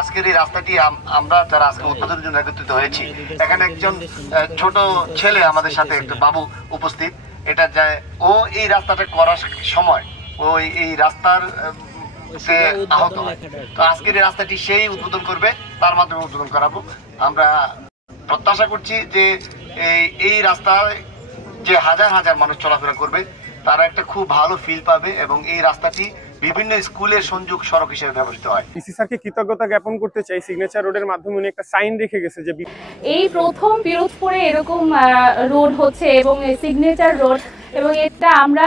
আজকের এই রাস্তাটি আমরা যারা আজকে উদ্বোধনের জন্য একত্রিত হয়েছি, এখানে একজন ছোট ছেলে আমাদের সাথে একটা বাবু উপস্থিত। এটা যায় ও এই রাস্তাটা করার সময় এই রাস্তার সে আহত হয়। তো আজকের এই রাস্তাটি সেই উদ্বোধন করবে, তার মাধ্যমে উদ্বোধন করাবো। আমরা প্রত্যাশা করছি যে এই রাস্তায় যে হাজার হাজার মানুষ চলাফেরা করবে তারা একটা খুব ভালো ফিল পাবে এবং এই রাস্তাটি বিভিন্ন স্কুলের সংযোগ সড়ক হিসেবে ব্যবহৃত হয়। পিসি স্যারকে কৃতজ্ঞতা জ্ঞাপন করতে চাই, সিগনেচার রোডের মাধ্যমে উনি একটা সাইন রেখে গেছে যে এই প্রথম পিরোজপুরে এরকম রোড হচ্ছে এবং সিগনেচার রোড, এবং এটা আমরা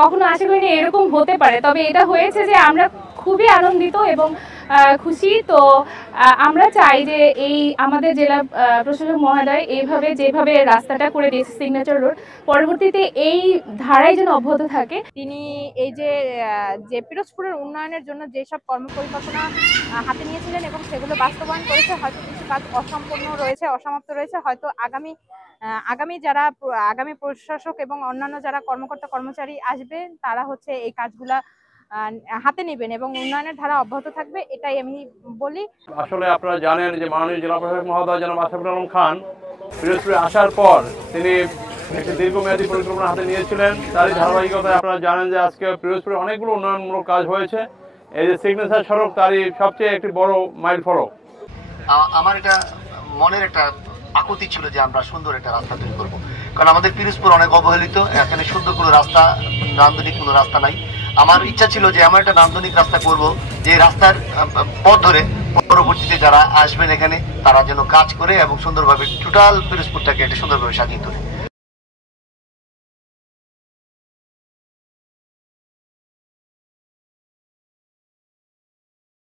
কখনো আশা করিনি এরকম হতে পারে। তবে এটা হয়েছে যে আমরা খুবই আনন্দিত এবং খুশি। তো আমরা চাই যে এই আমাদের জেলা প্রশাসক মহোদয় এইভাবে যেভাবে রাস্তাটা করে দিয়েছে সিগনেচার রোড, পরবর্তীতে এই ধারাই যেন অব্যাহত থাকে। তিনি এই যে পিরোজপুরের উন্নয়নের জন্য যেসব কর্মপরিকল্পনা হাতে নিয়েছিলেন এবং সেগুলো বাস্তবায়ন করেছে, হয়তো কিছু কাজ অসম্পূর্ণ রয়েছে, অসমাপ্ত রয়েছে। হয়তো আগামী প্রশাসক এবং অন্যান্য যারা কর্মকর্তা কর্মচারী আসবে তারা হচ্ছে এই কাজগুলা হাতে নেবেন এবং উন্নয়নের ধারা অব্যাহত থাকবে, এটাই আমি বলি। আসলে আপনারা জানেন যে মাননীয় জেলা প্রশাসক মহোদয় জনাব আসাদুল আলম খান পিরোজপুরে আসার পর তিনি একটি দীর্ঘমেয়াদী পরিকল্পনা হাতে নিয়েছিলেন। তারই ধারাবাহিকতায় আপনারা জানেন যে আজকে পিরোজপুরে অনেকগুলো উন্নয়নমূলক কাজ হয়েছে। এই যে সিগনেচার সড়ক তারই সবচেয়ে একটি বড় মাইল ফলক। আমার এটা মনের একটা আকুতি ছিল যে আমরা সুন্দর একটা রাস্তা তৈরি করবো, কারণ আমাদের পিরোজপুর অনেক অবহেলিত, এখানে সুন্দর কোনো রাস্তা, নান্দনিক কোনো রাস্তা নাই। আমার ইচ্ছা ছিল যে এমন একটা নান্দনিক রাস্তা করব যে রাস্তার পথ ধরে পরবর্তীতে যারা আসবেন এখানে তারা যেন কাজ করে এবং সুন্দরভাবে টোটাল পিরোজপুরটাকে একটা সুন্দরভাবে সাজিয়ে তোলে।